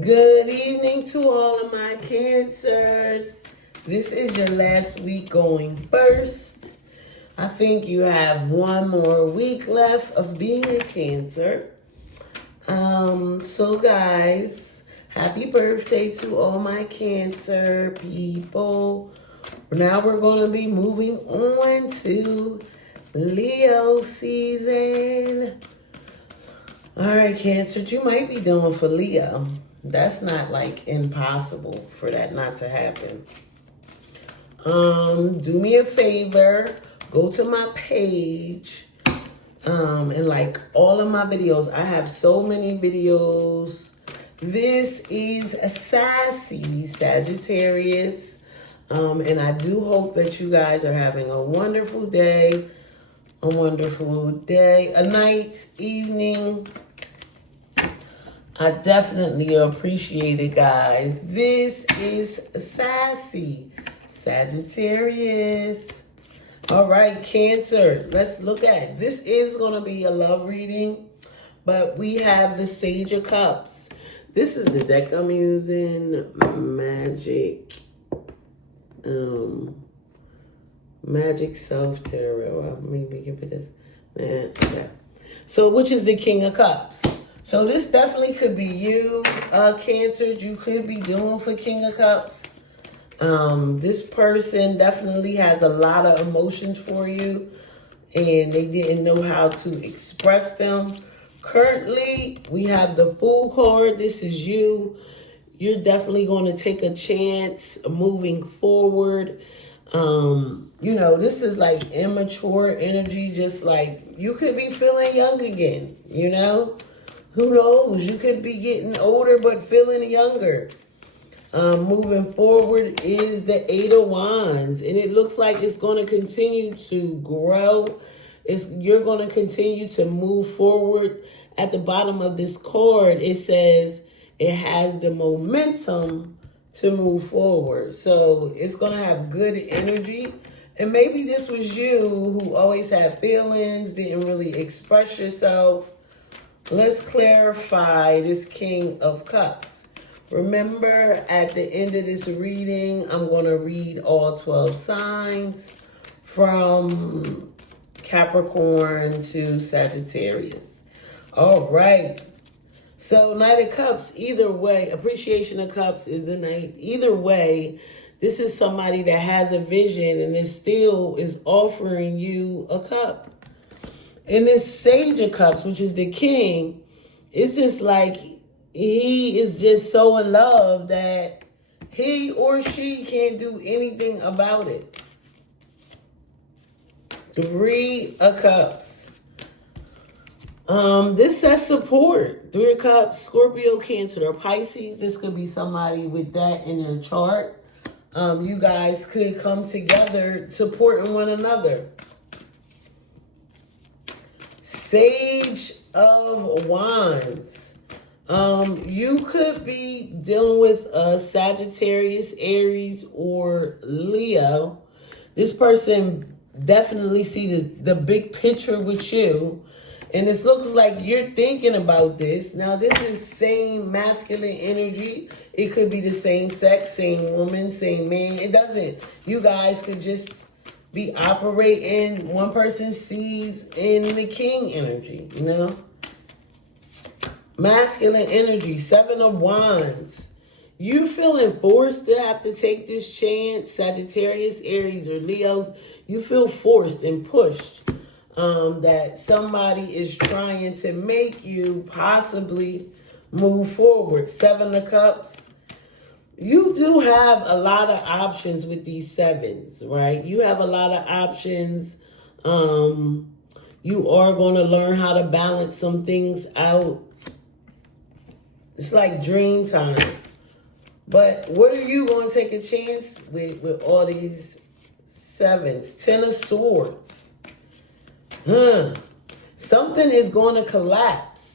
Good evening to all of my Cancers. This is your last week going first. I think you have one more week left of being a Cancer. So guys, happy birthday to all my Cancer people. Now we're going to be moving on to Leo season. All right, Cancer, you might be doing for Leo. That's not like impossible for that not to happen. Do me a favor, go to my page, and like all of my videos. I have so many videos. This is a sassy Sagittarius, and I do hope that you guys are having a wonderful day, a night, evening. I definitely appreciate it, guys. This is Sassy Sagittarius. All right, Cancer. Let's look at this. Is going to be a love reading, but we have the Sage of Cups. This is the deck I'm using, Magic Self Tarot. Maybe give it this. Okay. So, which is the King of Cups. So this definitely could be you, Cancer. You could be doing for King of Cups. This person definitely has a lot of emotions for you, and they didn't know how to express them. Currently, we have the Fool card. This is you. You're definitely going to take a chance moving forward. This is like immature energy, just like you could be feeling young again, Who knows? You could be getting older but feeling younger. Moving forward is the Eight of Wands, and it looks like it's going to continue to grow. You're going to continue to move forward. At the bottom of this card, it says it has the momentum to move forward. So it's going to have good energy. And maybe this was you who always had feelings, didn't really express yourself. Let's clarify this King of Cups. Remember, at the end of this reading, I'm going to read all 12 signs from Capricorn to Sagittarius. All right. So, Knight of Cups, either way, Appreciation of Cups is the Knight. Either way, this is somebody that has a vision and is offering you a cup. And this Sage of Cups, which is the King, it's just like he is just so in love that he or she can't do anything about it. Three of Cups. This says support. Three of Cups, Scorpio, Cancer, or Pisces. This could be somebody with that in their chart. You guys could come together supporting one another. Sage of Wands. You could be dealing with a Sagittarius, Aries, or Leo. This person definitely sees the big picture with you. And this looks like you're thinking about this. Now, this is same masculine energy. It could be the same sex, same woman, same man. It doesn't. You guys could just be operating. One person sees in the King energy, Masculine energy, Seven of Wands. You feeling forced to have to take this chance, Sagittarius, Aries, or Leos. You feel forced and pushed. That somebody is trying to make you possibly move forward. Seven of Cups. You do have a lot of options with these sevens, right? You have a lot of options. You are going to learn how to balance some things out. It's like dream time. But what are you going to take a chance with all these sevens? Ten of Swords. Something is going to collapse.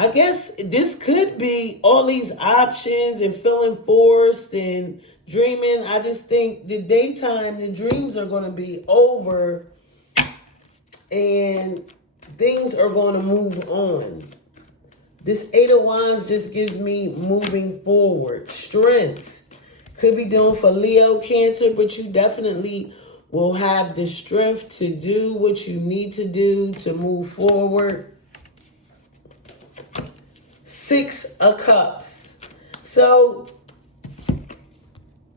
I guess this could be all these options and feeling forced and dreaming. I just think the daytime, the dreams are going to be over and things are going to move on. This Eight of Wands just gives me moving forward, strength. Could be doing for Leo, Cancer, but you definitely will have the strength to do what you need to do to move forward. Six of Cups. So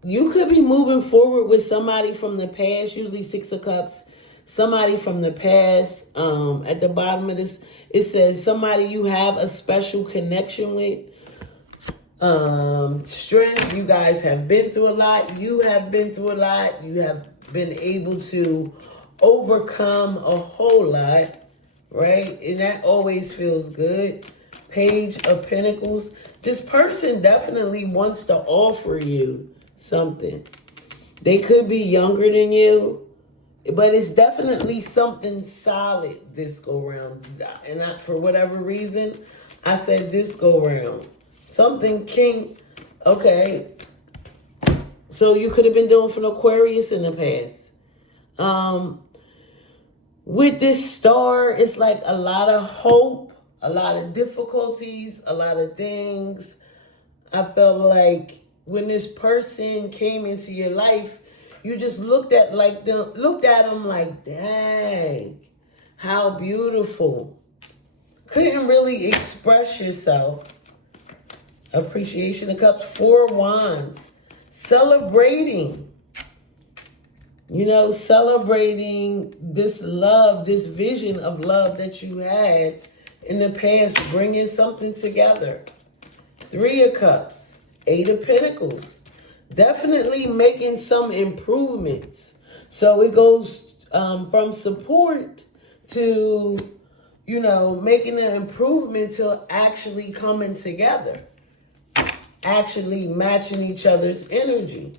you could be moving forward with somebody from the past, usually Six of Cups. Somebody from the past. At the bottom of this, it says somebody you have a special connection with. Strength. You guys have been through a lot. You have been through a lot. You have been able to overcome a whole lot, right? And that always feels good. Page of Pentacles. This person definitely wants to offer you something. They could be younger than you, but it's definitely something solid this go round. And for whatever reason, I said this go round. Something king. Okay. So you could have been doing for an Aquarius in the past. With this star, it's like a lot of hope, a lot of difficulties, a lot of things. I felt like when this person came into your life, you just looked at them like, dang, how beautiful. Couldn't really express yourself. Appreciation of Cups, Four of Wands. Celebrating. Celebrating this love, this vision of love that you had in the past, bringing something together. Three of Cups, Eight of Pentacles. Definitely making some improvements. So it goes from support to, making an improvement to actually coming together. Actually matching each other's energy.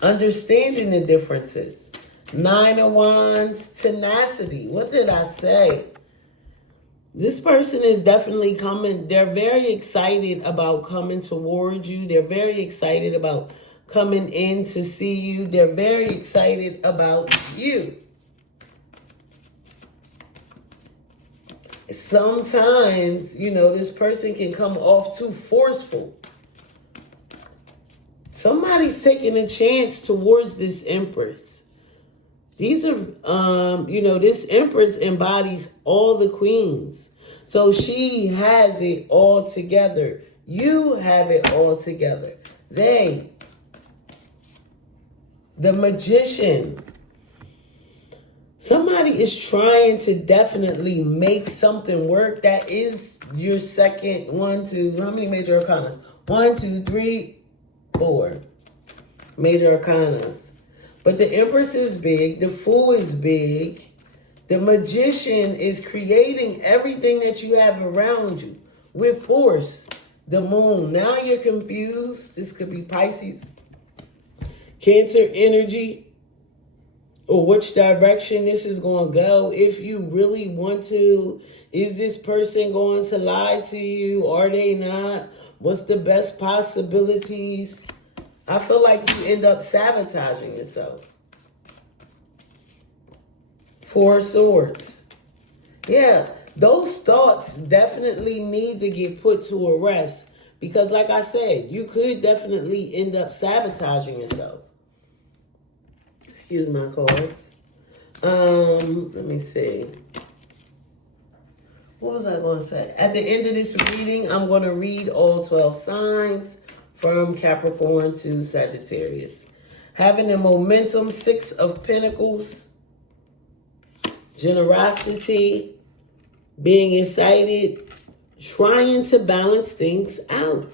Understanding the differences. Nine of Wands, tenacity. What did I say? This person is definitely coming. They're very excited about coming towards you. They're very excited about coming in to see you. They're very excited about you. Sometimes, this person can come off too forceful. Somebody's taking a chance towards this Empress. These are, this Empress embodies all the queens. So she has it all together. You have it all together. The Magician. Somebody is trying to definitely make something work. That is your second, how many major arcanas? 1, 2, 3, 4 major arcanas. But the Empress is big. The Fool is big. The Magician is creating everything that you have around you with force. The Moon. Now you're confused. This could be Pisces, Cancer energy, or which direction this is going to go. If you really want to, is this person going to lie to you? Are they not? What's the best possibilities? I feel like you end up sabotaging yourself. Four of Swords. Yeah, those thoughts definitely need to get put to a rest. Because like I said, you could definitely end up sabotaging yourself. Excuse my cards. Let me see. What was I going to say? At the end of this reading, I'm going to read all 12 signs from Capricorn to Sagittarius. Having the momentum, Six of Pentacles. Generosity. Being excited. Trying to balance things out.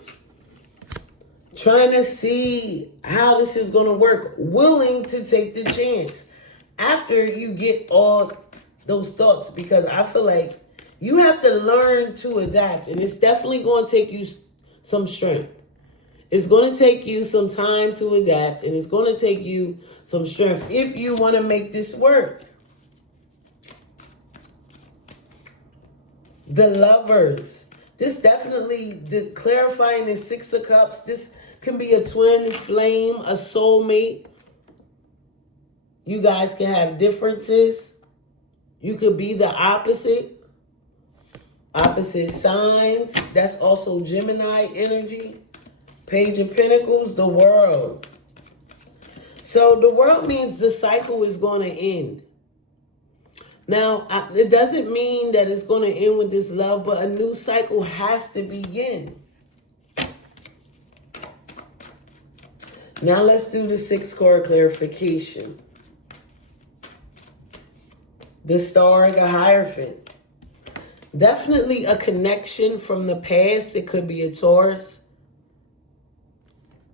Trying to see how this is going to work. Willing to take the chance after you get all those thoughts. Because I feel like you have to learn to adapt. And it's definitely going to take you some strength. It's going to take you some time to adapt. And it's going to take you some strength if you want to make this work. The Lovers. This definitely, clarifying the Six of Cups. This can be a twin flame, a soulmate. You guys can have differences. You could be the opposite. Opposite signs, that's also Gemini energy. Page of Pentacles, the World. So the World means the cycle is going to end. Now, it doesn't mean that it's going to end with this love, but a new cycle has to begin. Now let's do the 6-card clarification. The Star, the Hierophant. Definitely a connection from the past. It could be a Taurus.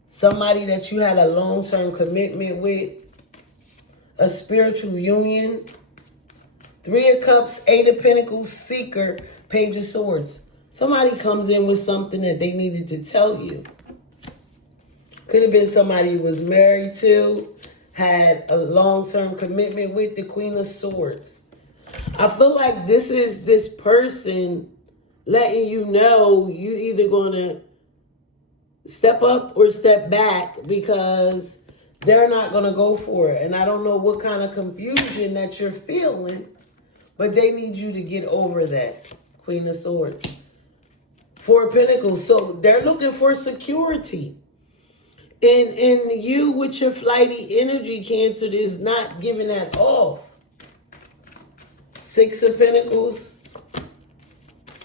Somebody that you had a long-term commitment with. A spiritual union. 3 of Cups, 8 of Pentacles, Seeker, Page of Swords. Somebody comes in with something that they needed to tell you. Could have been somebody you was married to, had a long-term commitment with, the Queen of Swords. I feel like this is this person letting you know you either going to step up or step back because they're not going to go for it. And I don't know what kind of confusion that you're feeling, but they need you to get over that. Queen of Swords. 4 of Pentacles. So they're looking for security. And you with your flighty energy, Cancer, is not giving that off. 6 of Pentacles.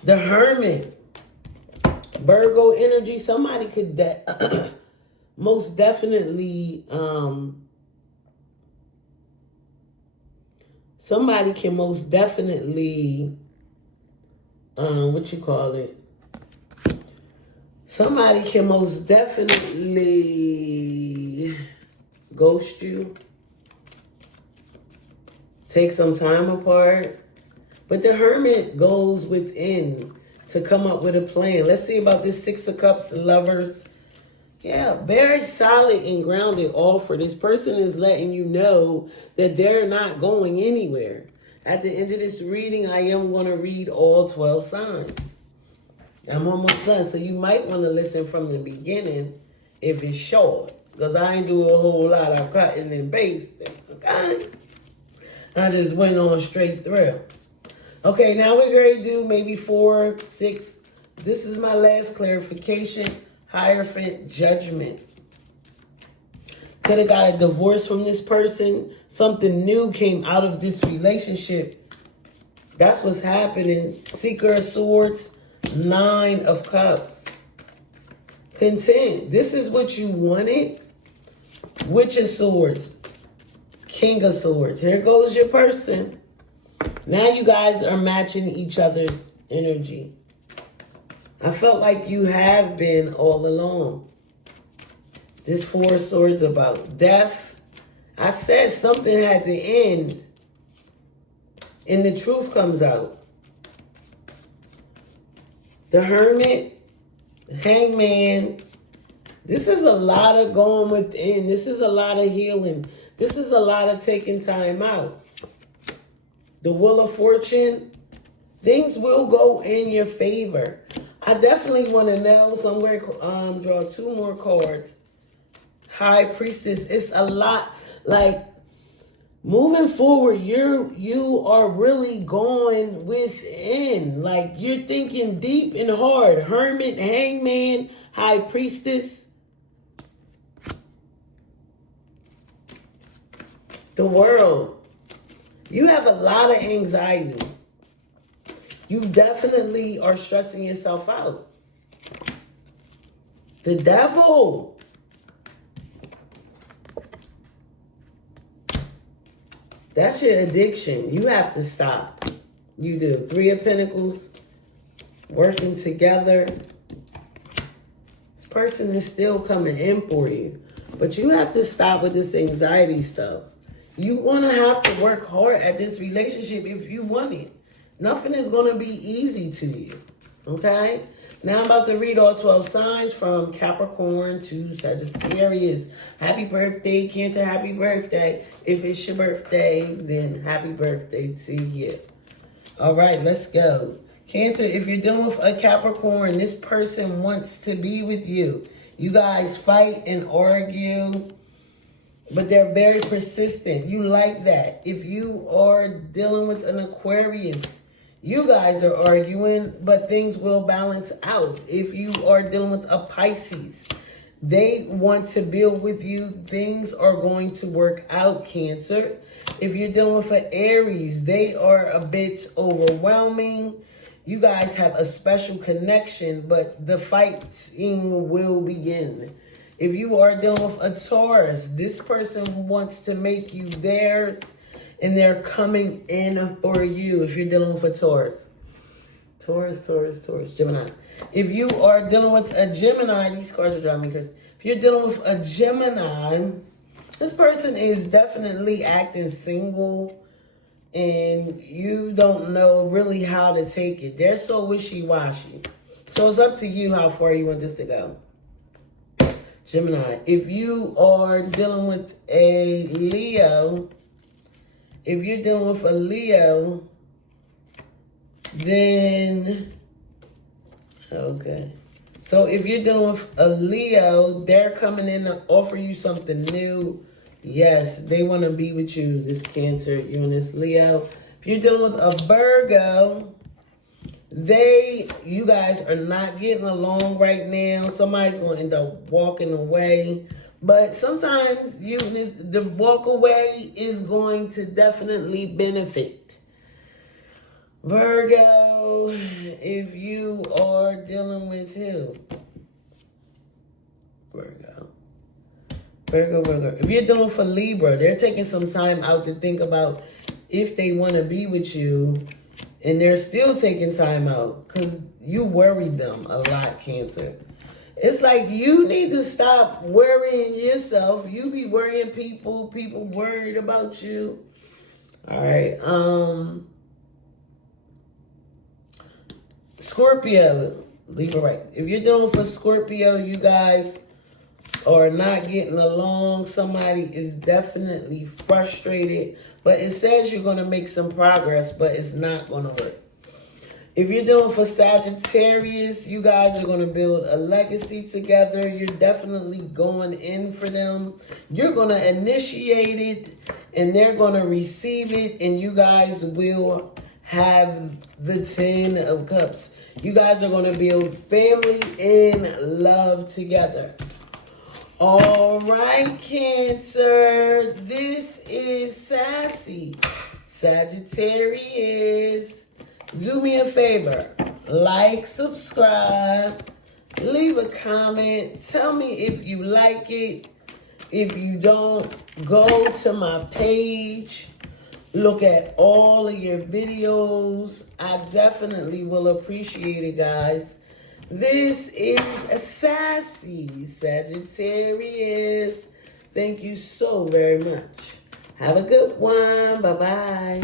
The Hermit. Virgo energy. Somebody could most definitely... somebody can most definitely... what you call it? Somebody can most definitely ghost you. Take some time apart. But the Hermit goes within to come up with a plan. Let's see about this 6 of Cups, Lovers. Yeah, very solid and grounded offer. This person is letting you know that they're not going anywhere. At the end of this reading, I am going to read all 12 signs. I'm almost done, so you might want to listen from the beginning if it's short, because I ain't do a whole lot of cutting and pasting, okay? I just went on straight through. Okay, now we're going to do maybe 4, 6. This is my last clarification. Hierophant, Judgment. Could have got a divorce from this person. Something new came out of this relationship. That's what's happening. Seeker of Swords. 9 of Cups. Content. This is what you wanted. Witch of Swords. King of Swords. Here goes your person. Now you guys are matching each other's energy. I felt like you have been all along. This 4 of Swords about death. I said something had to end. And the truth comes out. The Hermit, Hangman. This is a lot of going within. This is a lot of healing. This is a lot of taking time out. The Wheel of Fortune. Things will go in your favor. I definitely want to know somewhere. Draw 2 more cards. High Priestess. It's a lot. Like, moving forward, you are really going within. Like, you're thinking deep and hard. Hermit, Hangman, High Priestess. The World. You have a lot of anxiety. You definitely are stressing yourself out. The Devil. That's your addiction. You have to stop. You do. 3 of Pentacles. Working together. This person is still coming in for you. But you have to stop with this anxiety stuff. You're going to have to work hard at this relationship if you want it. Nothing is going to be easy to you. Okay? Now I'm about to read all 12 signs from Capricorn to Sagittarius. Happy birthday, Cancer. Happy birthday. If it's your birthday, then happy birthday to you. All right, let's go. Cancer, if you're dealing with a Capricorn, this person wants to be with you. You guys fight and argue, but they're very persistent. You like that. If you are dealing with an Aquarius, You guys are arguing, but things will balance out. If you are dealing with a Pisces, they want to build with you. Things are going to work out, Cancer. If you're dealing with an Aries, they are a bit overwhelming. You guys have a special connection, but the fighting will begin. If you are dealing with a Taurus, this person wants to make you theirs, and they're coming in for you. If you're dealing with a Taurus. Taurus, Gemini. If you are dealing with a Gemini, these cards are driving me crazy. If you're dealing with a Gemini, this person is definitely acting single, and you don't know really how to take it. They're so wishy-washy. So it's up to you how far you want this to go. Gemini, if you are dealing with a Leo, then, okay. So if you're dealing with a Leo, they're coming in to offer you something new. Yes, they want to be with you, this Cancer, you and this Leo. If you're dealing with a Virgo, you guys are not getting along right now. Somebody's going to end up walking away. But sometimes the walk away is going to definitely benefit. Virgo, if you are dealing with who? Virgo. If you're dealing with a Libra, they're taking some time out to think about if they want to be with you. And they're still taking time out because you worry them a lot, Cancer. It's like you need to stop worrying yourself. You be worrying people worried about you. All right. Scorpio, Libra, right. If you're dealing with a Scorpio, you guys are not getting along. Somebody is definitely frustrated, but it says you're going to make some progress, but it's not going to work. If you're dealing with Sagittarius, you guys are going to build a legacy together. You're definitely going in for them. You're going to initiate it, and they're going to receive it, and you guys will have the 10 of Cups. You guys are going to build family and love together. All right, Cancer, this is Sassy Sagittarius. Do me a favor, like, subscribe, leave a comment, tell me if you like it. If you don't, go to my page, look at all of your videos. I definitely will appreciate it, guys. This is a Sassy Sagittarius. Thank you so very much. Have a good one. Bye-bye.